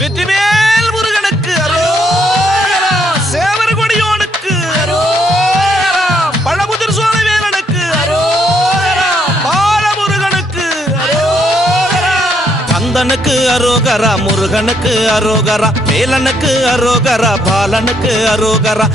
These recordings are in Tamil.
வெற்றிவேல் முருகனுக்கு சேவரகொடியோனுக்கு பழமுதிர் சோழவேலனுக்கு பாலமுருகனுக்கு கந்தனுக்கு அரோகரா முருகனுக்கு அரோகரா வேலனுக்கு அரோகரா பாலனுக்கு அரோகரா.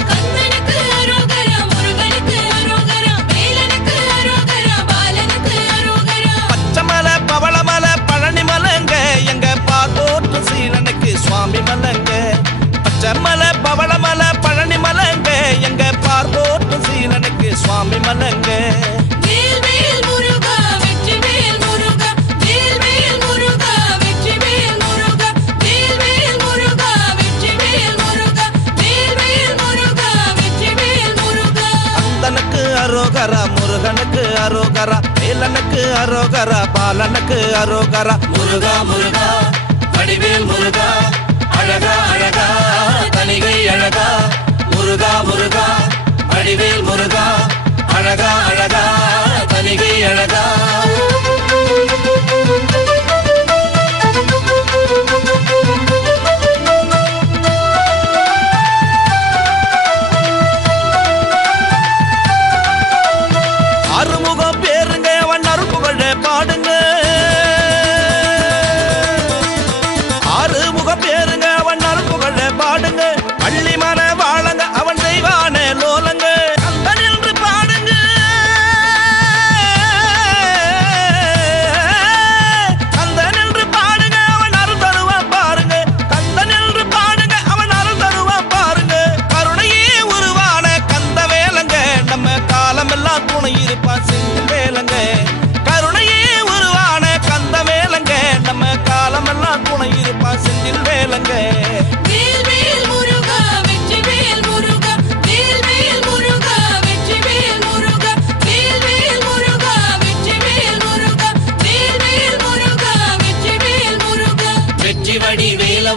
அரோகரா முருகனுக்கு அரோகரா வேலனுக்கு அரோகரா பாலனுக்கு அரோகரா. முருகா முருகா வடிவேல் முருகா அழகா அழகா தனிகை அழகா. முருகா முருகா வடிவேல் முருகா அழகா அழகா தனிகை அழகா.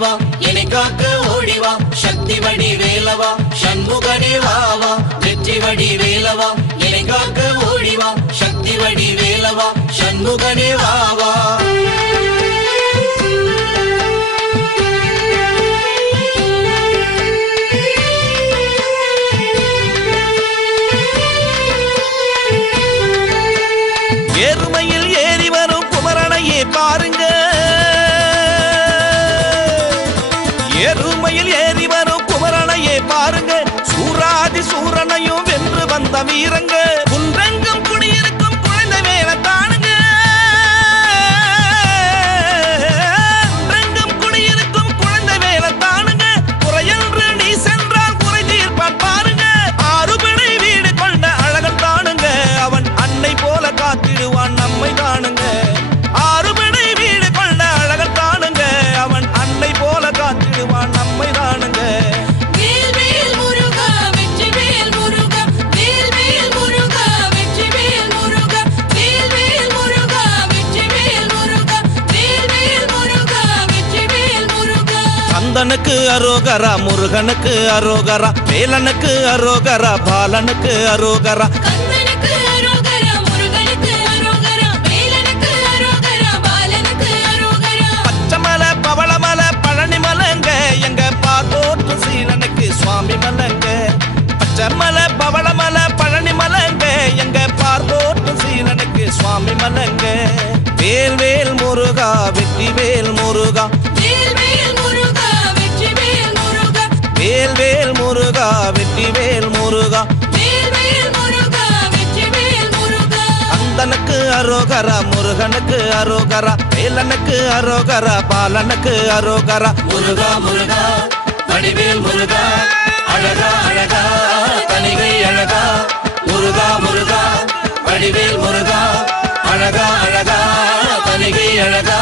வேலவா இனி காக்க ஓடிவா சக்தி வடி வேலவா சண்முகனே வாவா வெற்றி வடி வேலவா இனி காக்க ஓடிவா சக்தி வடி வேலவா சண்முகனே வாவா. ஏறுமையில் ஏறி வரும் குமரனையே பாருங்க. சுமையில் ஏறி வரும் குமரனையே பாருங்க. சூராதி சூரனையும் வென்று வந்த வீரங்க. குன்றன் கந்தனுக்கு அரோகரா முருகனுக்கு அரோகரா வேலனுக்கு அரோகரா பாலனுக்கு அரோகரா. வெற்றி வேல் முருகா கந்தனுக்கு அரோகரா முருகனுக்கு அரோகரா வேலனுக்கு அரோகரா பாலனுக்கு அரோகரா. முருகா முருகா வடிவேல் முருகா அழகா அழகா தனிகை அழகா. முருகா முருகா வடிவேல் முருகா அழகா அழகா தனிகை அழகா.